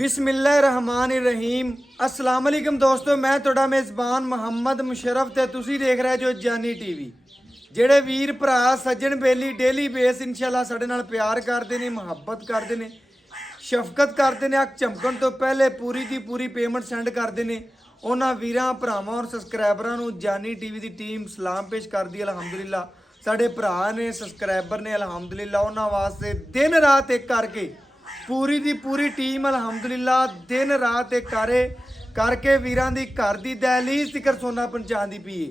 बिस्मिल्लाहिर्रहमानिर्रहीम अस्सलाम वालेकुम दोस्तों, मैं ਤੁਹਾਡਾ ਮੇਜ਼ਬਾਨ ਮੁਹੰਮਦ ਮੁਸ਼ਰਫ ਤੇ ਤੁਸੀਂ ਦੇਖ ਰਹੇ ਜੋ ਜਾਨੀ ਟੀਵੀ। ਜਿਹੜੇ ਵੀਰ ਭਰਾ ਸੱਜਣ ਬੇਲੀ ਡੇਲੀ ਬੇਸ ਇਨਸ਼ਾਅੱਲਾ ਸਾਡੇ ਨਾਲ ਪਿਆਰ ਕਰਦੇ ਨੇ, ਮੁਹੱਬਤ ਕਰਦੇ ਨੇ, ਸ਼ਫਕਤ ਕਰਦੇ ਨੇ, ਅੱਖ ਝਮਕਣ ਤੋਂ ਪਹਿਲੇ ਪੂਰੀ ਦੀ ਪੂਰੀ ਪੇਮੈਂਟ ਸੈਂਡ ਕਰਦੇ ਨੇ, ਉਹਨਾਂ ਵੀਰਾਂ ਭਰਾਵਾਂ ਔਰ ਸਬਸਕ੍ਰਾਈਬਰਾਂ ਨੂੰ ਜਾਨੀ ਟੀਵੀ ਦੀ ਟੀਮ ਸਲਾਮ ਪੇਸ਼ ਕਰਦੀ ਹੈ। ਅਲਹਮਦੁਲਿਲਾ ਸਾਡੇ ਭਰਾ ਨੇ, ਸਬਸਕ੍ਰਾਈਬਰ ਨੇ, ਅਲਹਮਦੁਲਿਲਾ ਉਹਨਾਂ ਵਾਸਤੇ ਦਿਨ ਰਾਤ ਇੱਕ ਕਰਕੇ पूरी दी पूरी टीम अलहमदुलिल्ला दिन रात एक करके वीरां दी घर दी दहलीज तिकर सोना पहुंचाती पी है।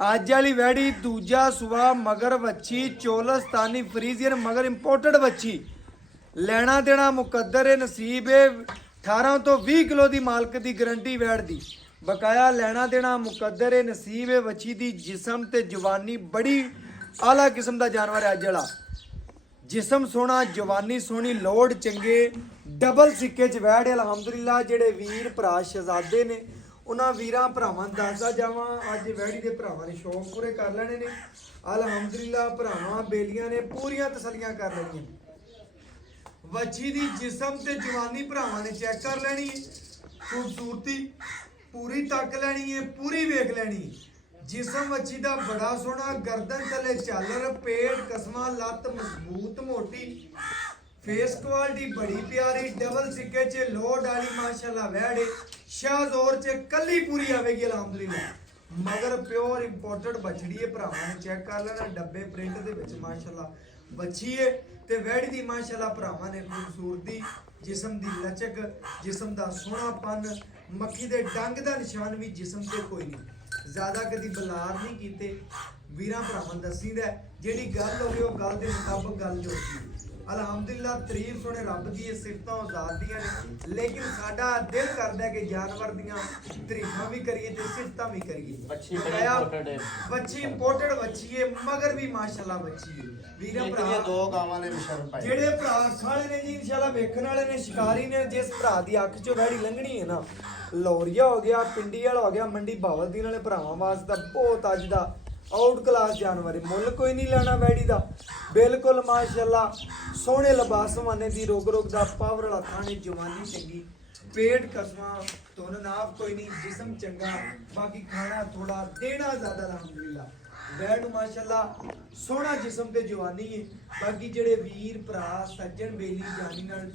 अज वाली वैड़ी दूजा सुबह मगर वच्छी चोलस्तानी फ्रीजियन मगर इंपोर्टेड वच्छी लेना देना मुकद्दर है, नसीब है। 18 तो 20 किलो की मालक की गारंटी वैड़ दी बकाया लेना देना मुकद्दर है, नसीब है। वच्छी दी जिसम ते जवानी बड़ी आला किस्म का जानवर है। अज वाला जिसम सोना, जवानी सोहनी, लोड चंगे, डबल सिक्के च वैड़। अलहमदुलिल्ला जेडे वीर भरा शहजादे ने उन्हां वीरां भरावां दसदा जावां अज वैड़ी दे भरावां ने शौक पूरे कर लेने ने। अलहमदुलिल्ला भरावां बेलियां ने पूरियां तसलियां कर लईयां। वच्छी दी जिसम ते जवानी भरावां ने चेक कर लैनी है, खूबसूरती पूरी तक लैनी है, पूरी वेख लैनी है। जिसम वच्छी दा बड़ा सोहना, गर्दन थले झालर, पेट कसमा, लत्त मजबूत मोटी, फेस क्वालिटी बड़ी प्यारी, डबल सिक्के च लोड वाली माशाल्लाह वैड़े शाहजोर च कली पूरी आवेगी अलहमदुलिल्ला। मगर प्योर इंपोर्टेड बछड़ी है, भरावां ने चेक कर लेना डब्बे प्रिंट दे विच माशाल्लाह बच्छी है ते वैड़ी दी माशाल्लाह भरावां ने खूबसूरती, जिसम दी लचक, जिसम दा सोहनापन, मक्खी दे डंग दा निशान भी जिसम ते कोई नहीं। ज़्यादा कभी बलार नहीं कीते वीरां भरावां दसीदा जिहड़ी गल होवे ओह गल दे मुताबिक गल जो अलहमदुलिल्ला तरीफ सोने रब दी सिफतां ज़ात दियां ने, लेकिन साडा दिल करदा कि जानवर दियां तरीफां भी करिए ते सिफतां भी करिए। बच्ची इंपोर्टेड बच्ची है मगर भी माशाल्लाह बच्ची है। वीरां भरा दो गावां ने मिशर पाए जेहड़े भरा खाने ने जी इंशाल्लाह वेखण वाले ने, शिकारी ने, जिस भरा दी अख चों वैड़ी लंघनी है ना, लौरिया हो गया, पिंडी वाला हो गया, मंडी बावलदीन वाले भरावां वास्ते बहुत अज दा आउट क्लास जानवर है। मुल कोई नहीं लेना वैड़ी दा, बिल्कुल माशाल्लाह सोहने लिबास माने दी, रोग रोग दा पावर वाला थाने, जवानी चंगी, पेट कसमा, धुन नाप कोई नहीं, जिसम चंगा, बाकी खाना थोड़ा देना ज्यादा अलहमदुलिल्ला। वैड़ माशाल्लाह सोहना जिसम ते जवानी है। बाकी जेड़े वीर भरा सज्जन बेली जानी नाल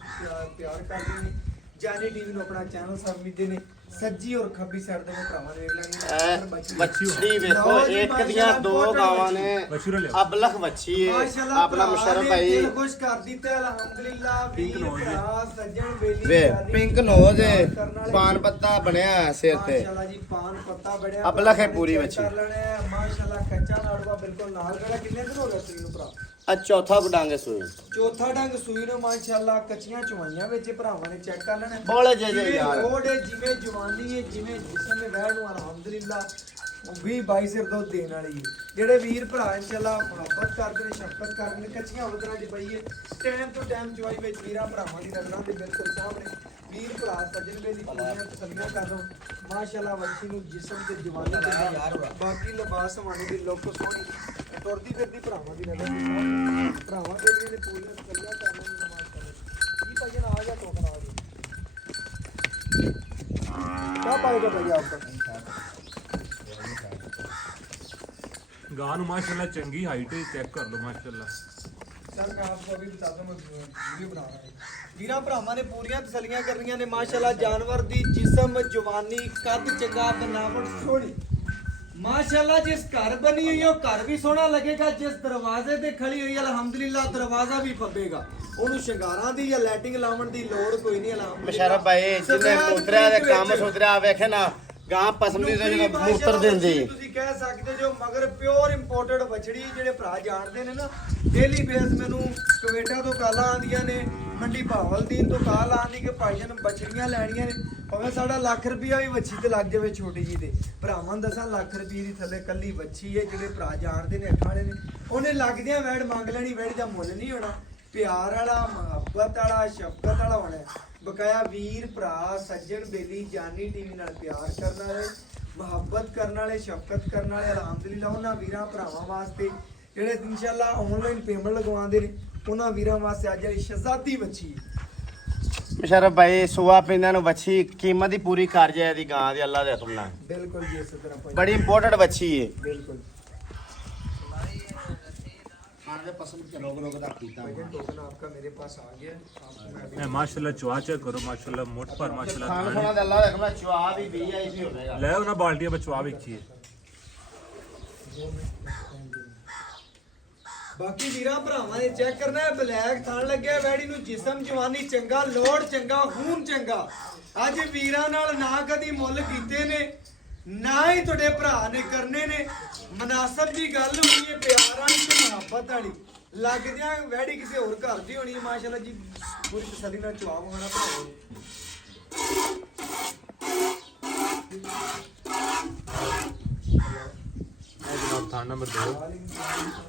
प्यार करदे ने, जानी टीवी ਨੂੰ ਆਪਣਾ ਚੈਨਲ ਸਮਝਦੇ ਨੇ, ਸੱਜੀ ਔਰ ਖੱਬੀ ਸਾਈਡ ਦੇ ਭਰਾਵਾਂ ਨੇ ਵੇਖ ਲੈਣੀ ਬੱਚੀ ਵੇਖੋ ਇੱਕ ਦੀਆਂ ਦੋ ਗਾਵਾਂ ਨੇ, ਅਬਲਖ ਬੱਚੀ ਹੈ ਆਪਣਾ ਮੁਸ਼ਰਫ ਭਾਈ ਖੁਸ਼ ਕਰ ਦਿੱਤਾ ਅਲਹਮਦੁਲਿल्ला। ਵੀਰ ਭਰਾ ਸੱਜਣ ਬੇਲੀ ਵੇ ਪਿੰਕ ਨੋਜ਼ ਪਾਨ ਪੱਤਾ ਬਣਿਆ ਸਿਰ ਤੇ ਮਾਸ਼ਾਅੱਲਾ ਜੀ, ਪਾਨ ਪੱਤਾ ਬੜਿਆ ਅਬਲਖ ਹੈ ਪੂਰੀ ਬੱਚੀ ਕਰ ਲੈਣਾ ਮਾਸ਼ਾਅੱਲਾ। ਕੱਚਾ ਨਾੜਵਾ ਬਿਲਕੁਲ ਨਾਲ ਜਿਹੜਾ ਕਿੰਨੇ ਦਿਨ ਹੋ ਗਏ ਸੂਈ ਨੂੰ ਭਰਾ? ਆ ਚੌਥਾ ਡੰਗ ਸੂਈ, ਚੌਥਾ ਡੰਗ ਸੂਈ ਨੂੰ ਮਾਸ਼ਾਅੱਲਾ। ਕੱਚੀਆਂ ਚਵਾਈਆਂ ਵਿੱਚ ਭਰਾਵਾਂ ਨੇ ਚੈੱਕ ਕਰ ਲੈਣਾ ਬੋਲੇ ਜੇ ਯਾਰ ਉਹਦੇ ਜਿਵੇਂ ਜਵਾਨੀ ਹੈ, ਜਿਵੇਂ ਜਿਸਮ ਵੈੜ ਨੂੰ ਅਲਹਮਦੁਲਿल्ला 20-22 ਸਿਰ ਦੁੱਧ ਦੇਣ ਵਾਲੀ ਹੈ। ਜਿਹੜੇ ਵੀਰ ਭਰਾ ਇੰਸ਼ਾਅੱਲਾ ਮੁਹੱਬਤ ਕਰਦੇ ਨੇ, ਸ਼ਫਕਤ ਕਰਦੇ ਨੇ, ਕੱਚੀਆਂ ਉਧਰਾਂ ਦੀ ਪਈ ਹੈ ਟਾਈਮ ਤੋਂ ਟਾਈਮ ਚਵਾਈ ਵਿੱਚ ਵੀਰਾਂ ਭਰਾਵਾਂ ਦੀ ਨਜ਼ਰਾਂ ਦੇ ਬਿਲਕੁਲ ਸਾਹਮਣੇ ਵੀਰ ਭਰਾ ਸੱਜਣ ਬੇਲੀ ਪੂਰੀਆਂ ਤਸੱਲੀਆਂ ਕਰ ਦੋ ਮਾਸ਼ਾਅੱਲਾ। ਵੱਛੀ ਨੂੰ ਜਿਸਮ ਤੇ ਜਵਾਨੀ ਤੇ ਬਾਕੀ ਲਿਬਾਸ ਮਾਨੇ ਦੀ ਲੁੱਕ ਸੋਹਣੀ ਤੁਰਦੀ ਫਿਰਦੀ ਭਰਾਵਾਂ ਦੀ ਨਜ਼ਰ ਦੇ ਭਰਾਵਾਂ ਦੇ ਪੂਰੀਆਂ ਤਸੱਲੀਆਂ ਕਰ ਲੈਣ ਦੀ ਮਾਸ਼ਾਅੱਲਾ। ਕੀ ਭਾਈ ਆ ਗਿਆ ਟੋਕਨ ਆ ਗਿਆ क्या पाएगा भैया आपका? गान माशाल्लाह चंगी हाइट है, चेक कर लो माशाल्लाह। सर मैं आपको अभी बताता हूँ, वीडियो बना रहा हूँ। वीरा भरावां ने पूरियां तसल्लियां करनियां ने माशाल्लाह। जानवर दी जिसम, जवानी, कद चंगा, बनावट सोहनी माशाल्लाह। जिस घर बनी हुई है घर भी सोहना लगेगा, जिस दरवाजे ते खड़ी हुई है अल्हम्दुलिल्लाह दरवाजा भी फबेगा। ਉਹਨੂੰ ਸ਼ਿੰਗਾਰਾਂ ਦੀ ਜਾਂ ਲਾਈਟਿੰਗ ਲਾਉਣ ਦੀ ਲੋੜ ਕੋਈ ਨਹੀਂ ਅਲਹਮਦੁਲਿल्ला। ਮੁਸ਼ਰਫ ਭਾਈ ਜਿਹਨੇ ਪੁੱਤਰਿਆ ਦੇ ਕੰਮ ਸੁਧਰਿਆ ਵੇਖੇ ਨਾ ਗਾਂ ਪਸੰਦੀ ਦੇ ਜਿਹੜਾ ਮੂਤਰ ਦਿੰਦੀ ਤੁਸੀਂ ਕਹਿ ਸਕਦੇ ਜੋ, ਮਗਰ ਪਿਓਰ ਇੰਪੋਰਟਡ ਬਛੜੀ ਜਿਹੜੇ ਭਰਾ ਜਾਣਦੇ ਨੇ ਨਾ, ਡੇਲੀ ਬੇਸ ਮੈਨੂੰ ਕਵੇਟਾ ਤੋਂ ਕਾਲਾਂ ਆਉਂਦੀਆਂ ਨੇ, ਮੰਡੀ ਭਾਵਲਦੀਨ ਤੋਂ ਕਾਲ ਆਉਂਦੀ ਕਿ ਭਾਈਜਾਨ ਬਛੜੀਆਂ ਲੈਣੀਆਂ ਨੇ, ਭਾਵੇਂ ਸਾਡਾ ਲੱਖ ਰੁਪਈਆ ਵੀ ਵੱਛੀ ਤੇ ਲੱਗ ਜਾਵੇ ਛੋਟੀ ਜੀ ਦੇ। ਭਰਾਵਾਂ ਨੂੰ ਦੱਸਾਂ ਲੱਖ ਰੁਪਈਏ ਦੀ ਥੱਲੇ ਕੱਲੀ ਵੱਛੀ ਹੈ, ਜਿਹੜੇ ਭਰਾ ਜਾਣਦੇ ਨੇ ਅੱਖਾਂ ਵਾਲੇ ਨੇ, ਉਹਨੇ ਲੱਗਦਿਆਂ ਵੈੜ ਮੰਗ ਲੈਣੀ। ਵੈੜ ਦਾ ਮੁੱਲ ਨਹੀਂ ਹੋਣਾ, प्यार वाला, मुहब्बत वाला, शफकत वाला होना है। बकाया वीर भरा सज्जन बेली जानी टीवी नाल प्यार करने वाले, मुहब्बत करने वाले, शफकत करने वाले अलहमदुलिल्ला उन्हां वीरां भरावां वास्ते जेहड़े इंशाअल्लाह ऑनलाइन पेमेंट लगवांदे ने, उन्हां वीरां वास्ते अज वाली शहजादी बच्ची ਮੁਸ਼ਰਫ ਭਾਈ ਸੁਆ ਪਿੰਦਾਂ ਨੂੰ ਵੱਛੀ ਕੀਮਤ ਦੀ ਪੂਰੀ ਕਰ ਜਾਏ ਦੀ ਗਾਂ ਦੀ ਅੱਲਾ ਦੇ ਹੁਕਮ ਨਾਲ ਬਿਲਕੁਲ ਜੀ ਇਸੇ ਤਰ੍ਹਾਂ ਭਾਈ बड़ी इंपॉर्टेंट बच्ची है ਬਿਲकुल खाने पसंद के लोग का कीता भाई टोकन आपका मेरे पास आ गया आपको मैं ਇਹ ਮਾਸ਼ਾਅੱਲਾ ਚਵਾ ਚੈੱਕ ਕਰੋ ਮਾਸ਼ਾਅੱਲਾ ਮੁੱਠ ਪਰ ਮਾਸ਼ਾਅੱਲਾ खाना खाना दे अल्लाह देखना चुआ भी 20 आई भी होगा ਲੈ ਉਹਨਾਂ ਬਾਲਟੀਆਂ ਬਚਵਾ ਵੇਖੀਏ ਬਾਕੀ ਵੀਰਾਂ ਭਰਾਵਾਂ ਨੇ ਚੈੱਕ ਕਰਨਾ ਹੈ ਬਲੈਕ ਥਣ ਲੱਗਿਆ ਵੈੜੀ ਨੂੰ ਜਿਸਮ ਜਵਾਨੀ ਚੰਗਾ ਲੋੜ ਚੰਗਾ ਖੂਨ ਚੰਗਾ ਅੱਜ ਵੀਰਾਂ ਨਾਲ ਨਾ ਕਦੀ ਮੁੱਲ ਕੀਤੇ ਨੇ ਨਾ ਹੀ ਤੁਹਾਡੇ ਭਰਾ ਨੇ ਕਰਨੇ ਨੇ ਮਨਾਸਬ ਦੀ ਗੱਲ ਹੋਣੀ ਹੈ ਪਿਆਰ ਵਾਲੀ ਤੇ ਮੁਹੱਬਤ ਵਾਲੀ ਲੱਗਦਿਆਂ ਵੈੜੀ ਕਿਸੇ ਹੋਰ ਘਰ ਦੀ ਹੋਣੀ ਹੈ ਮਾਸ਼ਾਅੱਲਾ ਜੀ ਪੂਰੀ ਤਸੱਲੀ ਨਾਲ ਜਵਾਬ ਹੋਣਾ ਭਰਾਓ ਇਹ ਜਨਾਬ ਥਾਂ ਨੰਬਰ 2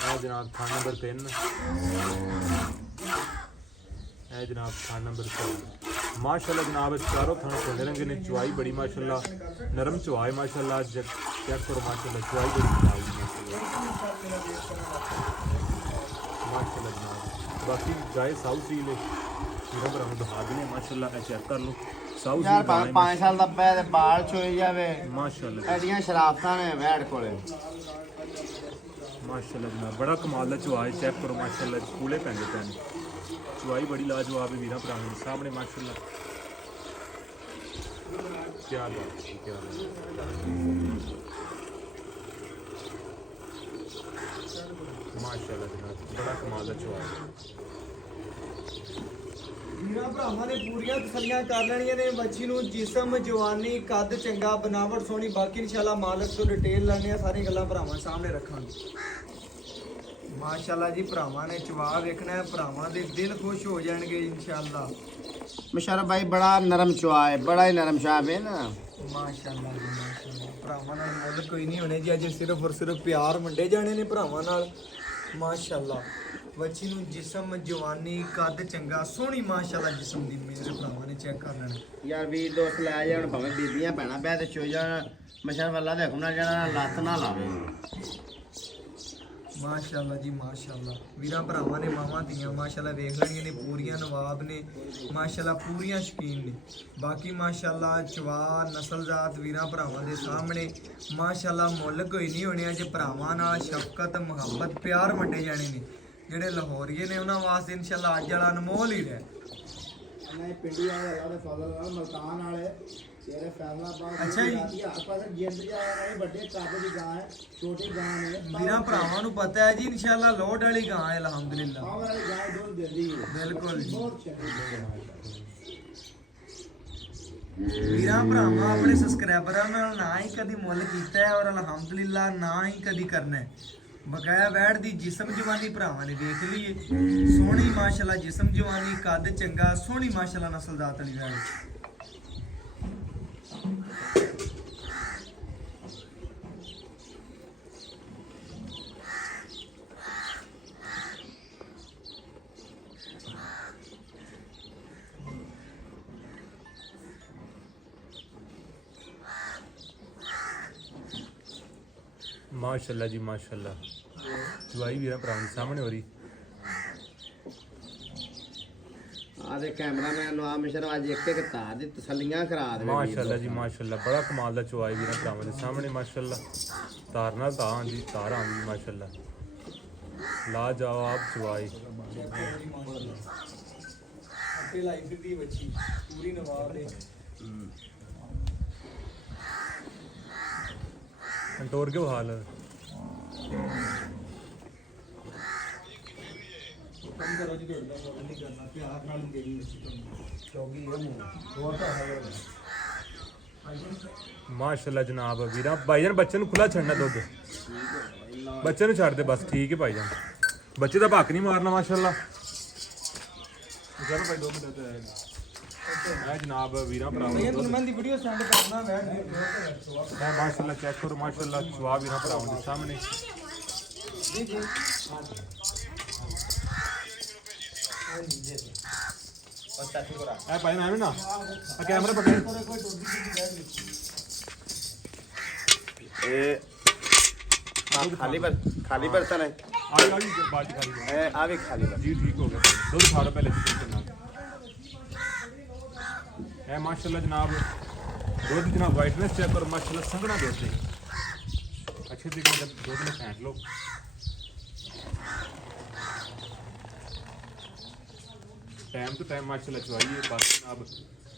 ਇਹ ਜਨਾਬ ਥਾਂ ਨੰਬਰ 3 ਇਹ ਜਨਾਬ ਥਾਂ ਨੰਬਰ 4 ਮਾਸ਼ਾਅੱਲਾ ਜਨਾਬ ਚਾਰੋਂ ਥਾਂ ਸੋਨੇ ਰੰਗ ਨੇ ਚੁਆਈ ਬੜੀ ਮਾਸ਼ਾਅੱਲਾ ਨਰਮ ਚੁਆਈ ਮਾਸ਼ਾਅੱਲਾ ਚੈੱਕ ਕਰੋ ਮਾਸ਼ਾਅੱਲਾ ਚੁਆਈ ਬੜੀ ਕਮਾਲ ਦੀ ਮਾਸ਼ਾਅੱਲਾ ਜਨਾਬ ਬਾਕੀ ਗਾਏ ਸਾਊਥ ਸੀਲ ਇਹਨਾਂ ਪਰ ਹਮ ਦਿਖਾ ਦਿੰਦੇ ਮਾਸ਼ਾਅੱਲਾ ਇਹ ਚੈੱਕ ਕਰ ਲਓ ਸਾਊਥ यार ਸੀਲ 5 साल दा पै ते बाल चोई जावे ਮਾਸ਼ਾਅੱਲਾ एडियां शराफतां ने वैड़ कोले ਮਾਸ਼ਾਅੱਲਾ ਜਨਾਬ ਬੜਾ ਕਮਾਲ ਦਾ ਚੁਆਈ ਚੈੱਕ ਕਰੋ ਮਾਸ਼ਾਅੱਲਾ ਕੂਲੇ ਪੈਂਦੇ ਪੈਣ ਚੁਆਈ ਬੜੀ ਲਾਜਵਾਬ ਹੈ ਵੀਰਾਂ ਭਰਾਵਾਂ ਦੇ ਸਾਹਮਣੇ ਮਾਸ਼ਾਅੱਲਾ ਕੀ ਬਾਤ ਹੈ ਕੀ ਬਾਤ ਮਾਸ਼ਾਅੱਲਾ ਜਨਾਬ ਬੜਾ ਕਮਾਲ ਦਾ ਚੁਆਈ ਵੀਰਾਂ ਭਰਾਵਾਂ ਨੇ ਪੂਰੀਆਂ ਤਸੱਲੀਆਂ ਕਰ ਲੈਣੀਆਂ ਨੇ ਬੱਚੀ ਨੂੰ ਜਿਸਮ ਜਵਾਨੀ ਕੱਦ ਚੰਗਾ ਬਨਾਵਟ ਸੋਹਣੀ ਬਾਕੀ ਇਨਸ਼ਾਅੱਲਾ ਮਾਲਕ ਤੋਂ ਡਿਟੇਲ ਲੈਣੇ ਆ ਸਾਰੀ ਗੱਲਾਂ ਭਰਾਵਾਂ ਸਾਹਮਣੇ ਰੱਖਾਂਗੇ ਮਾਸ਼ਾਅੱਲਾ ਜੀ ਭਰਾਵਾਂ ਨੇ ਚਵਾ ਵੇਖਣਾ ਹੈ ਭਰਾਵਾਂ ਦੇ ਦਿਲ ਖੁਸ਼ ਹੋ ਜਾਣਗੇ ਇਨਸ਼ਾਅੱਲਾ मुशरफ भाई बड़ा नरम चुआ है बड़ा ही नरम शाब है ना ਮਾਸ਼ਾਅੱਲਾ ਜੀ ਮਾਸ਼ਾਅੱਲਾ ਭਰਾਵਾਂ ਨਾਲ ਮੁੱਲ ਕੋਈ ਨਹੀਂ ਹੋਣੇ ਜੀ ਅੱਜ ਸਿਰਫ ਔਰ ਸਿਰਫ ਪਿਆਰ ਵੰਡੇ ਜਾਣੇ ਨੇ ਭਰਾਵਾਂ ਨਾਲ ਮਾਸ਼ਾਅੱਲਾ ਬੱਚੀ ਨੂੰ ਜਿਸਮ ਜਵਾਨੀ ਕੱਦ ਚੰਗਾ ਸੋਹਣੀ ਮਾਸ਼ਾਅੱਲਾ ਜਿਸਮ ਦੀ ਮੇਰੇ ਭਰਾਵਾਂ ਨੇ ਚੈੱਕ ਕਰ ਲੈਣਾ यार वीर दोस्त लै जान भावें बीबियां भैणां पै ते चोई जान मुशरफ अल्लाह दे हुकम नाल जाना लत्त ना लावे ਮਾਸ਼ਾਅੱਲਾ ਜੀ ਮਾਸ਼ਾਅੱਲਾ ਵੀਰਾਂ ਭਰਾਵਾਂ ਨੇ ਮਾਵਾਂ ਦੀਆਂ ਮਾਸ਼ਾਅੱਲਾ ਵੇਖ ਲੈਣੀਆਂ ਨੇ ਪੂਰੀਆਂ ਨਵਾਬ ਨੇ ਮਾਸ਼ਾਅੱਲਾ ਪੂਰੀਆਂ ਸ਼ਕੀਨ ਨੇ ਬਾਕੀ ਮਾਸ਼ਾਅੱਲਾ ਚਵਾ ਨਸਲਜ਼ਾਤ ਵੀਰਾਂ ਭਰਾਵਾਂ ਦੇ ਸਾਹਮਣੇ ਮਾਸ਼ਾਅੱਲਾ ਮੁੱਲ ਕੋਈ ਨਹੀਂ ਹੋਣੇ ਅੱਜ ਭਰਾਵਾਂ ਨਾਲ ਸ਼ਫਕਤ ਮੁਹੱਬਤ ਪਿਆਰ ਵੰਡੇ ਜਾਣੇ ਨੇ ਜਿਹੜੇ ਲਾਹੌਰੀਏ ਨੇ ਉਹਨਾਂ ਵਾਸਤੇ ਇਨਸ਼ਾਅੱਲਾ ਅੱਜ ਵਾਲਾ ਅਨਮੋਲ ਹੀ ਰਹਿ नहीं पिंडी वाले अल्लाह दे फजल नाल मुल्तान वाले तेरे फैसलाबाद अच्छा जी। हर पासे जिंदगी वाले बड़े काबे दी गां है छोटी गां है ਵੀਰਾਂ ਭਰਾਵਾਂ ਨੂੰ ਪਤਾ ਹੈ ਜੀ ਇਨਸ਼ਾਅੱਲਾ ਲੋਡ ਵਾਲੀ ਗਾਂ ਹੈ ਅਲਹਮਦੁਲਿਲਾ गांव वाली गां दूध देती है ਬਿਲਕੁਲ ਜੀ बहुत चंगी है ਵੀਰਾਂ ਭਰਾਵਾਂ ਆਪਣੇ ਸਬਸਕ੍ਰਾਈਬਰਾਂ ਨਾਲ ਨਾ ਹੀ ਕਦੀ ਮੁੱਲ ਕੀਤਾ ਹੈ ਔਰ ਅਲਹਮਦੁਲਿਲਾ ਨਾ ਹੀ ਕਦੀ ਕਰਨਾ ਹੈ ਬਕਾਇਆ ਵੈੜ ਦੀ ਜਿਸਮ ਜਵਾਨੀ ਭਰਾਵਾਂ ਨੇ ਵੇਖ ਲਈਏ ਸੋਹਣੀ ਮਾਸ਼ਾਅੱਲਾ ਜਿਸਮ ਜਵਾਨੀ ਕੱਦ ਚੰਗਾ ਸੋਹਣੀ ਮਾਸ਼ਾਅੱਲਾ ਨਸਲਦਾਤ ਵਾਲੀ ਵੈੜ ਮਾਸ਼ਾਅੱਲਾ ਜੀ ਮਾਸ਼ਾਅੱਲਾ ਚੁਆਈ ਵੀਰਾਂ ਭਰਾਵਾਂ ਦੇ ਸਾਹਮਣੇ ਹੋ ਰਹੀ आधे कैमरामैन नु आ मुशरफ आज एक एक तार दी तसल्लियां करा दे ਮਾਸ਼ਾਅੱਲਾ ਜੀ ਮਾਸ਼ਾਅੱਲਾ ਬੜਾ ਕਮਾਲ ਦਾ ਚੁਆਈ ਵੀਰਾਂ ਭਰਾਵਾਂ ਦੇ ਸਾਹਮਣੇ ਮਾਸ਼ਾਅੱਲਾ ਤਾਰ ਨਾਲ ਤਾਂ ਆਂਦੀ ਤਾਰ ਆਂਦੀ ਮਾਸ਼ਾਅੱਲਾ ਲਾਜਵਾਬ ਚੁਆਈ ਅੱਗੇ ਲਾਈਫ ਦੀ ਬੱਚੀ ਪੂਰੀ ਨਵਾਬ ਨੇ ਕੰਟੋਰ ਕੇ ਹਾਲ ਕੰਮ ਕਰੋ ਜੀ ਤੁਹਾਡਾ ਮੁੱਲ ਨਹੀਂ ਕਰਨਾ ਪਿਆਰ ਨਾਲ ਦੇਣੀ ਬੱਚੀ ਤੁਹਾਨੂੰ ਚੌਗੀ ਹੈ ਮੂੰਹ ਹੋਰ ਤਾਂ ਹੈ ਮਾਸ਼ਾਅੱਲਾ ਜਨਾਬ ਵੀਰਾਂ ਭਾਈਜਾਨ ਬੱਚੇ ਨੂੰ ਖੁੱਲਾ ਛੱਡਣਾ ਦੁੱਧ ਬੱਚੇ ਨੂੰ ਛੱਡ ਦੇ ਬਸ ਠੀਕ ਹੈ ਭਾਈਜਾਨ ਬੱਚੇ ਦਾ ਭੱਕ ਨਹੀਂ ਮਾਰਨਾ ਮਾਸ਼ਾਅੱਲਾ ਚਲੋ ਭਾਈ 2 ਮਿੰਟ ਤੇ ਆਏਗਾ ਜਨਾਬ ਵੀਰਾਂ ਭਰਾਵਾਂ ਭਈਆ ਨੂੰ ਤੁਹਾਨੂੰ ਮੈਂ ਦੀ ਵੀਡੀਓ ਸੈਂਡ ਕਰਨਾ ਮੈਂ ਮੈਂ ਮਾਸ਼ਾਅੱਲਾ ਚੈੱਕ ਕਰੋ ਮਾਸ਼ਾਅੱਲਾ ਚੁਆ ਵੀਰਾਂ ਭਰਾਵਾਂ ਦੇ ਸਾਹਮਣੇ ਜੀ ਜੀ ਐ ਭਾਈ ਮੈਂ ਵੀ ਨਾ ਆ ਕੈਮਰਾ ਪਕੜ ए खाली बर्तन है ਆ ਜੀ ਬਾਲਟੀ ਖਾਲੀ ਕਰੋ। ਇਹ ਆ ਵੀ ਖਾਲੀ ਕਰ। ਜੀ ਠੀਕ ਹੋ ਗਿਆ ਭਾਈ। ਦੁੱਧ ਖਾ ਲਓ ਪਹਿਲੇ ਤੁਸੀਂ ਨਾਲ। ਇਹ ਮਾਸ਼ਾਅੱਲਾ ਜਨਾਬ ਦੁੱਧ ਜਨਾਬ ਵਾਈਟਨੈਸ ਚੈੱਕ ਕਰੋ ਮਾਸ਼ਾਅੱਲਾ ਸੰਘਣਾ ਦੁੱਧ ਹੈ। अच्छे तरीके से दुध में फेंट लो। टाइम टू टाइम माशाल्लाह चवाइए बस अब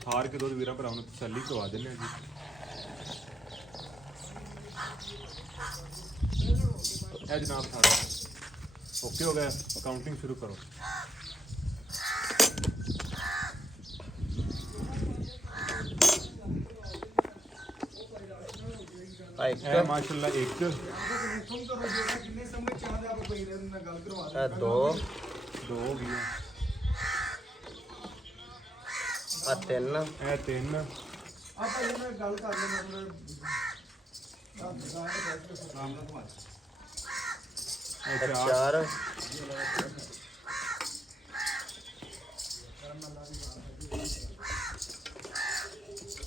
हार के दुध वीरा भरावां नूं तसल्ली करवा देने जी। ए जनाब सारा ओके हो गया काउंटिंग शुरू करो। ए माशाल्लाह एक दो दो हो गई आ तीन ए तीन ਆਪਾਂ ਇਹਨਾਂ ਗੱਲ ਕਰ ਲੈਣਾ ए चार चार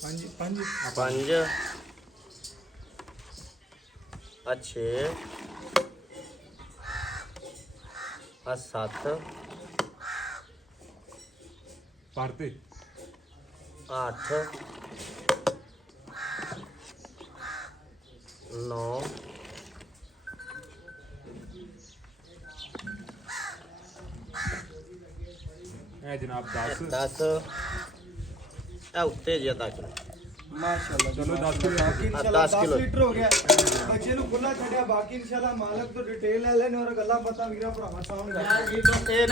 ਪੰਜ पांच आ छे आ सात पढ़ते आठ नौ ए जनाब 10 दस ए उत्ते जी 10 किलो ਮਾਸ਼ਾਅੱਲਾ चलो 10 किलो ਬਾਕੀ ਇਨਸ਼ਾਅੱਲਾ 10 10 ਕਿਲੋ। ਲੀਟਰ ਹੋ ਗਿਆ ਬੱਚੇ ਨੂੰ ਖੁੱਲਾ ਛੱਡਿਆ ਬਾਕੀ ਇਨਸ਼ਾਅੱਲਾ ਮਾਲਕ ਤੋਂ ਡਿਟੇਲ ਲੈ ਲੈਣੇ ਔਰ ਗੱਲਾਂ ਪਤਾ ਵੀਰਾ ਭਰਾਵਾਂ ਸਾਹਮਣੇ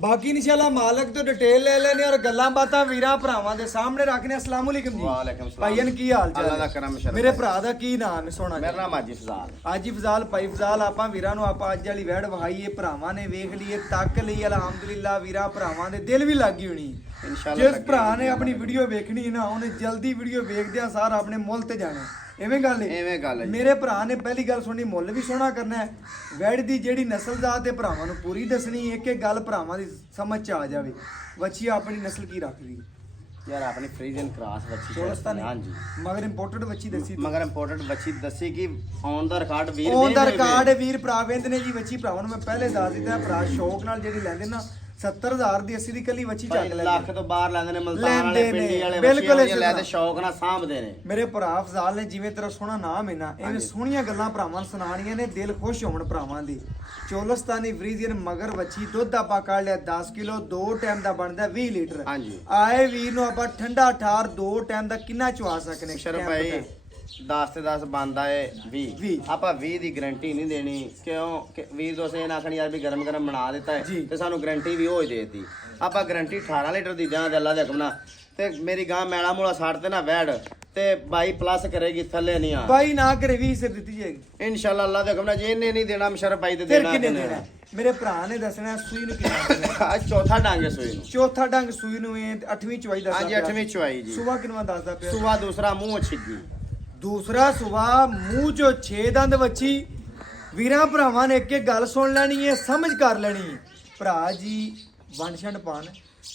ਬਾਕੀ ਇਨਸ਼ਾਅੱਲਾ ਮਾਲਕ ਤੋਂ ਡਿਟੇਲ ਲੈ ਲੈਣੇ ਔਰ ਗੱਲਾਂ ਬਾਤਾਂ ਵੀਰਾਂ ਭਰਾਵਾਂ ਦੇ ਸਾਹਮਣੇ ਰੱਖਣੇ। ਅਸਲਾਮ ਅਲੈਕਮ ਜੀ। ਵਾਲੇਕੁਮ ਸਲਾਮ। ਭਾਈਆਂ ਕੀ ਹਾਲ ਚਾਲ ਅੱਲਾ ਹੈ? ਦਾ ਕਰਮ ਸ਼ਰਮ ਮੇਰੇ ਭਰਾ ਦਾ ਕੀ ਨਾਮ ਹੈ? ਸੋਹਣਾ ਮੇਰਾ ਨਾਮ ਆਜੀ ਫਜ਼ਾਲ। ਅੱਜ ਹੀ ਫਜ਼ਾਲ ਭਾਈ ਫਜ਼ਾਲ ਆਪਾਂ ਵੀਰਾਂ ਨੂੰ ਆਪਾਂ ਅੱਜ ਵਾਲੀ ਵੈੜ ਵਹਾਈਏ ਭਰਾਵਾਂ ਨੇ ਵੇਖ ਲਈਏ ਤੱਕ ਲਈ ਅਲਹਮਦੁਲਿਲਾ ਵੀਰਾਂ ਭਰਾਵਾਂ ਦੇ ਦਿਲ ਵੀ ਲੱਗੀ ਹੋਣੀ। ਇਨਸ਼ਾਅੱਲਾ ਜਿਸ ਭਰਾ ਨੇ ਆਪਣੀ ਵੀਡੀਓ ਵੇਖਣੀ ਨਾ ਉਹਨੇ ਜਲਦੀ ਵੀਡੀਓ ਵੇਖਦਿਆਂ ਸਾਰ ਆਪਣੇ ਮੁੱਲ ਤੇ ਜਾਣਾ। ਐਵੇਂ ਗੱਲ ਹੈ। ਐਵੇਂ ਗੱਲ ਹੈ ਜੀ। ਮੇਰੇ ਭਰਾ ਨੇ ਪਹਿਲੀ ਗੱਲ ਸੁਣੀ ਮੁੱਲ ਵੀ ਸੋਹਣਾ ਕਰਨਾ ਹੈ। ਵੈੜ ਦੀ ਜਿਹੜੀ ਨਸਲ ਜ਼ਾਤ ਤੇ ਭਰਾਵਾਂ ਨੂੰ ਪੂਰੀ ਦੱਸਣੀ ਇੱਕ ਇੱਕ ਗੱਲ ਭਰਾਵਾਂ ਦੀ ਸਮਝ ਚ ਆ ਜਾਵੇ। ਵੱਛੀ ਆਪਣੀ ਨਸਲ ਕੀ ਰੱਖਦੀ यार अपनी फ्रीजन क्रॉस बच्ची ਚੋਲਸਤਾਨੀ हाँ जी ਮਗਰ ਇੰਪੋਰਟਡ ਵੱਛੀ ਦੱਸੀ मगर इंपोर्टेंट बच्ची दसी कि ऑन द रिकॉर्ड वीर ਉਹਦਾ दे देवे। ਰਿਕਾਰਡ ਵੀਰ ਭਰਾ ਵੇਂਦੇ ਨੇ ਜੀ ਵੱਛੀ ਭਰਾਵਾਂ ਨੂੰ ਮੈਂ ਪਹਿਲੇ ਦੱਸ ਦਿੱਤਾ ਭਰਾ ਸ਼ੌਕ ਨਾਲ ਜਿਹੜੀ ਲੈਂਦੇ ਨਾ 70000 ਦੀ 80 ਦੀ ਕੱਲੀ ਵੱਛੀ ਚੱਕ ਲੈਂਦੇ ਲੱਖ ਤੋਂ ਬਾਹਰ ਲੈਂਦੇ ਨੇ ਮਲਤਾਨ ਵਾਲੇ ਲੈਂਦੇ ਨੇ, ਪਿੰਡੀ ਵਾਲੇ ਬਿਲਕੁਲ ਬੱਚੇ ਇਸੇ ਲੈ ਤੇ ਤਰ੍ਹਾਂ। ਸ਼ੌਕ ਨਾਲ ਸਾਂਭਦੇ ਨੇ। ਮੇਰੇ ਭਰਾ ਫਜ਼ਾਲ ਨੇ ਜਿਵੇਂ ਤੇਰਾ ਸੋਹਣਾ ਨਾਮ ਹੈ ਨਾ ਐਵੇਂ ਸੋਹਣੀਆਂ ਗੱਲਾਂ ਭਰਾਵਾਂ ਨੂੰ ਸੁਣਾਣੀਆਂ ਨੇ ਦਿਲ ਖੁਸ਼ ਹੋਣ ਭਰਾਵਾਂ ਦੀ। ਚੋਲਸਤਾਨੀ ਫਰੀਜ਼ੀਅਨ ਮਗਰ ਵੱਛੀ ਦੁੱਧ ਆਪਾਂ ਕੱਢ ਲਿਆ 10 ਕਿਲੋ 2 ਟਾਈਮ ਦਾ ਬਣਦਾ 20 ਲੀਟਰ। ਹਾਂਜੀ ਆਏ ਵੀਰ ਨੂੰ ਆਪਾਂ ਠੰਡਾ ਠਾਰ 2 ਟਾਈਮ ਦਾ ਕਿੰਨਾ ਚਵਾ ਸਕਨੇ? ਸ਼ਰਮ ਟਾਈਮ ਭਾਈ ਪਤਾ ਹੈ। 10 ਤੇ 10 ਬੰਦਾ ਏ 20 ਵੀਹ। ਆਪਾਂ 20 ਦੀ ਗਾਰੰਟੀ ਨਹੀਂ ਦੇਣੀ ਕਿਉਂ ਕਿ ਵੀਰ ਦੋਸਤ ਇਹ ਨਾ ਆਖਣ ਯਾਰ ਵੀ ਗਰਮ ਗਰਮ ਬਣਾ ਦਿੱਤਾ ਜੀ। ਹੈ ਤੇ ਸਾਨੂੰ ਗਾਰੰਟੀ ਵੀ ਉਹ ਹੀ ਦੇਤੀ। ਆਪਾਂ ਗਾਰੰਟੀ 18 ਲੀਟਰ ਦੀ ਜਾਂ ਤੇ ਅੱਲਾ ਦੇ ਹੁਕਮ ਨਾਲ ਤੇ ਮੇਰੀ ਗਾਂ ਮੈਲਾ ਮੂਲਾ ਛੱਡ ਤੇ ਨਾ ਵੈੜ ਤੇ 22 ਪਲੱਸ ਕਰੇਗੀ ਥੱਲੇ ਨਹੀਂ ਆ ਬਾਈ ਨਾ ਕਰੇ 20 ਸਿਰ ਦਿੱਤੀ ਜਾਏਗੀ। ਇਨਸ਼ਾਅੱਲਾ ਅੱਲਾ ਦੇ ਹੁਕਮ ਨਾਲ ਜੇ ਇਹਨੇ ਨਹੀਂ ਦੇਣਾ ਮਸ਼ਰਫ ਭਾਈ ਤੇ ਫਿਰ ਦੇਣਾ ਕਿੰਨੇ ਕਿੰਨੇ ਦੇਣਾ? ਮੇਰੇ ਭਰਾ ਨੇ ਦੱਸਣਾ ਸੂਈ ਨੂੰ ਕਿੰਨਾ ਦੇਣਾ। ਅੱਜ ਚੌਥਾ ਡਾਂਗੇ ਸੂਈ ਨੂੰ। ਚੌਥਾ ਡੰਗ ਸੂਈ ਨੂੰ ਇਹ 8ਵੀਂ ਚਵਾਈ ਦੱਸਦਾ ਹਾਂਜੀ 8ਵੀਂ ਚੁਆਈ ਜੀ। ਸੁਬਾ ਕਿੰਨਾ ਦੱਸਦਾ ਪਿਆ? ਸੁਬਾ ਦੂਸਰਾ ਮੂੰਹ ਛਿੱਗੀ ਦੂਸਰਾ ਸੁਬਾ ਮੂੰਹ ਚੋਂ 6 ਦੰਦ ਵੱਛੀ। ਵੀਰਾਂ ਭਰਾਵਾਂ ਨੇ ਇੱਕ ਇੱਕ ਗੱਲ ਸੁਣ ਲੈਣੀ ਹੈ ਸਮਝ ਕਰ ਲੈਣੀ ਹੈ। ਭਰਾ ਜੀ ਵੰਡ ਛੰਡ ਪਾਣ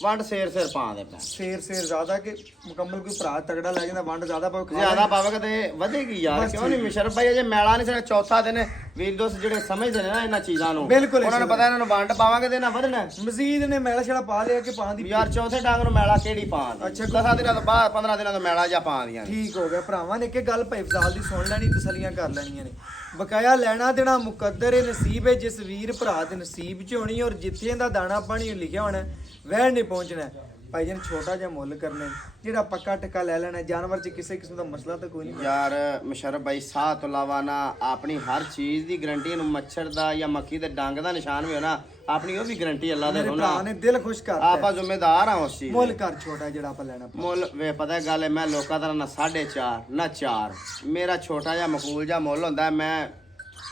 ਵੰਡ ਸੇਰ ਸੇਰ ਪਾ ਦੇ ਪੈ ਸ਼ੇਰ ਜ਼ਿਆਦਾ ਕਿ ਮੁਕੰਮਲ ਕੋਈ ਭਰਾ ਤਗੜਾ ਲੈ ਜਾਂਦਾ ਵੰਡ ਜ਼ਿਆਦਾ ਪਾਵੇ ਜ਼ਿਆਦਾ ਪਾਵੇਗਾ ਤੇ ਵਧੇਗੀ ਯਾਰ ਬਸ ਕਿਉਂ ਨਹੀਂ ਮਸ਼ਰਫ ਭਾਈ ਅਜੇ ਮੈਲਾ ਨਹੀਂ ਸਾਡਾ ਚੌਥਾ ਦਿਨ ਵੀਰ ਦੋਸਤ ਜਿਹੜੇ ਸਮਝਦੇ ਨੇ ਨਾ ਇਹਨਾਂ ਚੀਜ਼ਾਂ ਨੂੰ ਬਿਲਕੁਲ ਉਹਨਾਂ ਨੂੰ ਪਤਾ ਇਹਨਾਂ ਨੂੰ ਵੰਡ ਪਾਵਾਂਗੇ ਤੇ ਇਹਨਾਂ ਵਧਣਾ ਮਜ਼ੀਦ ਨੇ ਮੈਲਾ ਛੜਾ ਪਾ ਲਿਆ ਕਿ ਪਾਣ ਦੀ ਯਾਰ ਚੌਥੇ ਡਾਂਗ ਨੂੰ ਮੈਲਾ ਕਿਹੜੀ ਪਾਣ ਅੱਛਾ, 10 ਦਿਨਾਂ ਤੋਂ ਬਾਅਦ 15 ਦਿਨਾਂ ਤੋਂ ਮੈਲਾ ਜਾਂ ਪਾ ਦੀਆਂ ਠੀਕ ਹੋ ਗਿਆ। ਭਰਾਵਾਂ ਨੇ ਇੱਕ ਇੱਕ ਗੱਲ ਭਾਈ ਫਜ਼ਾਲ ਦੀ ਸੁਣ ਲੈਣੀ ਤਸੱਲੀਆਂ ਕਰ ਲੈਣੀਆਂ ਨੇ। ਬਕਾਇਆ ਲੈਣਾ ਦੇਣਾ ਮੁਕੱਦਰ ਇਹ ਨਸੀਬ ਹੈ ਜਿਸ ਵੀਰ ਭਰਾ ਦੇ ਨਸੀਬ 'ਚ ਹੋਣੀ ਔਰ ਜਿੱਥੇ ਇਹਦਾ ਦਾਣਾ ਪਾਣੀ ਲਿਖਿਆ ਹੋਣਾ ਵਹਿ ਨਹੀਂ ਪਹੁੰਚਣਾ। ਭਾਈ ਜਨ ਛੋਟਾ ਜਿਹਾ ਮੁੱਲ ਕਰਨਾ ਜਿਹੜਾ ਪੱਕਾ ਟਿੱਕਾ ਲੈ ਲੈਣਾ। ਜਾਨਵਰ 'ਚ ਕਿਸੇ ਕਿਸਮ ਦਾ ਮਸਲਾ ਤਾਂ ਕੋਈ ਨਹੀਂ। ਯਾਰ ਮਸ਼ਰਫ ਭਾਈ ਸਾਹ ਤੋਂ ਇਲਾਵਾ ਨਾ ਆਪਣੀ ਹਰ ਚੀਜ਼ ਦੀ ਗਾਰੰਟੀ ਨੂੰ ਮੱਛਰ ਦਾ ਜਾਂ ਮੱਖੀ ਦੇ ਡੰਗ ਦਾ ਨਿਸ਼ਾਨ ਵੀ ਹੋਣਾ ਆਪਣੀ ਉਹ ਵੀ ਗਾਰੰਟੀ ਅੱਲਾ ਦੇ ਮੇਰੇ ਹੋਣਾ। ਭਰਾ ਨੇ ਦਿਲ ਖੁਸ਼ ਕਰਤਾ। ਆਪਾਂ ਜ਼ਿੰਮੇਦਾਰ ਆ ਉਸ ਚੀਜ਼ ਮੁੱਲ ਦੇ। ਕਰ ਛੋਟਾ ਜਿਹੜਾ ਆਪਾਂ ਲੈਣਾ। ਮੁੱਲ ਵੇ ਪਤਾ ਗੱਲ ਹੈ ਮੈਂ ਲੋਕਾਂ ਦਾ ਨਾ 4.5 ਨਾ 4 ਮੇਰਾ ਛੋਟਾ ਜਿਹਾ ਮਕਬੂਲ ਜਿਹਾ ਮੁੱਲ ਹੁੰਦਾ ਮੈਂ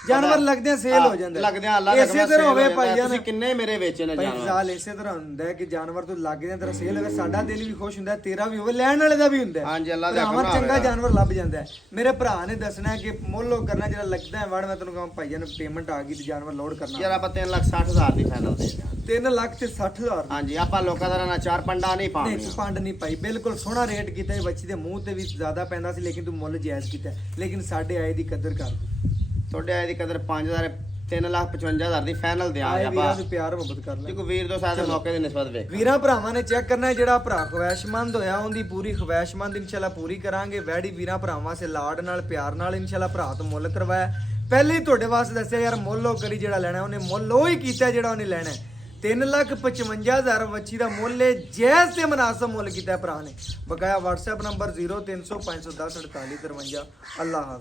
ਜਾਨਵਰ ਲੱਗਦੇ ਸੇਲ ਹੋ ਜਾਂਦੇ ਲੱਗਦੇ ਆ ਅੱਲਾ ਦਾ ਇਸੇ ਤਰ੍ਹਾਂ ਹੋਵੇ ਭਾਈ ਜਾਨ ਤੁਸੀਂ ਕਿੰਨੇ ਮੇਰੇ ਵੇਚੇ ਨੇ ਭਾਈ ਜਾਨਵਰ ਫਜ਼ਾਲ ਇਸੇ ਤਰ੍ਹਾਂ ਹੁੰਦਾ ਹੈ ਕਿ ਜਾਨਵਰ ਤੋਂ ਲੱਗਦੇ ਤੇਰਾ ਸੇਲ ਹੋਵੇ ਸਾਡਾ ਦਿਲ ਵੀ ਖੁਸ਼ ਹੁੰਦਾ ਤੇਰਾ ਵੀ ਹੋਵੇ ਲੈਣ ਵਾਲੇ ਦਾ ਵੀ ਹੁੰਦਾ ਹਾਂਜੀ, ਅੱਲਾ ਦੇ ਭਰਾਵਾਂ ਹੁਕਮ ਨਾਲ ਚੰਗਾ ਹੋਵੇਗਾ। ਜਾਨਵਰ ਲੱਭ ਜਾਂਦਾ ਹੈ। ਮੇਰੇ ਭਰਾ ਨੇ ਦੱਸਣਾ ਹੈ ਕਿ ਮੁੱਲ ਉਹ ਕਰਨਾ ਜਿਹੜਾ ਲੱਗਦਾ ਹੈ ਵੜ ਮੈਂ ਤੈਨੂੰ ਕਹਾਂ ਭਾਈ ਜਾਨ ਪੇਮੈਂਟ ਆ ਗਈ ਤੇ ਜਾਨਵਰ ਲੋਡ ਯਾਰ ਕਰਨਾ ਆਪਾਂ 3,60,000 ਦੀ ਫਾਈਨਲ ਦੇ ਦਿਆਂ। 3 ਲੱਖ ਤੇ 60,000 ਹਾਂਜੀ ਆਪਾਂ ਲੋਕਾਂ ਦਾ ਨਾ 4 ਪੰਡਾ ਨਹੀਂ ਨਹੀਂ ਪਾਉਣੀ ਪੰਡ ਨਹੀਂ ਪਾਈ ਬਿਲਕੁਲ ਸੋਹਣਾ ਰੇਟ ਕੀਤਾ ਇਹ ਬੱਚੀ ਦੇ ਮੂੰਹ ਤੇ ਵੀ ਜ਼ਿਆਦਾ ਪੈਂਦਾ ਸੀ ਲੇਕਿਨ ਤੂੰ ਮੁੱਲ ਜਾਇਜ਼ ਕੀਤਾ ਲੇਕਿਨ ਸਾਡੇ ਆਏ ਦੀ ਕਦਰ ਕਰ। ਤੁਹਾਡੇ ਆਏ ਦੀ ਕਦਰ 3,55,000 ਦੀ ਫਾਈਨਲ ਦਿਆਂਗੇ ਆਏ ਵੀਰਾਂ ਆਪਾਂ ਨੂੰ ਪਿਆਰ ਮੁਹੱਬਤ ਕਰ ਲੈ ਜੇ ਕੋਈ ਵੀਰ ਦੋ ਸਾਡੇ ਮੌਕੇ ਦੀ ਨਿਸਬਤ ਵੇਖ ਵੀਰਾਂ ਭਰਾਵਾਂ ਨੇ ਚੈੱਕ ਕਰਨਾ ਹੈ, ਜਿਹੜਾ ਭਰਾ ਖਵਾਇਸ਼ਮੰਦ ਹੋਇਆ ਉਹਦੀ ਪੂਰੀ ਖਵਾਇਸ਼ਮੰਦ ਇਨਸ਼ਾਅੱਲਾ ਪੂਰੀ ਕਰਾਂਗੇ। ਵੈੜੀ ਵੀਰਾਂ ਭਰਾਵਾਂ ਸੇ ਲਾਡ ਨਾਲ ਪਿਆਰ ਨਾਲ ਇਨਸ਼ਾਅੱਲਾ ਭਰਾ ਤੋਂ ਮੁੱਲ ਕਰਵਾਇਆ। ਪਹਿਲੇ ਹੀ ਤੁਹਾਡੇ ਵਾਸਤੇ ਦੱਸਿਆ ਯਾਰ ਮੁੱਲ ਉਹ ਕਰੀ ਜਿਹੜਾ ਲੈਣਾ ਉਹਨੇ ਮੁੱਲ ਉਹ ਹੀ ਕੀਤਾ ਜਿਹੜਾ ਉਹਨੇ ਲੈਣਾ 3,55,000 ਵੱਛੀ ਦਾ ਮੁੱਲ ਹੈ। ਜੈਜ਼ ਤੇ ਮਨਾਸਬ ਮੁੱਲ ਕੀਤਾ ਭਰਾ ਨੇ। ਬਕਾਇਆ WhatsApp ਨੰਬਰ 0300 510 4853। ਅੱਲਾਹ ਹਾਫਿਜ਼।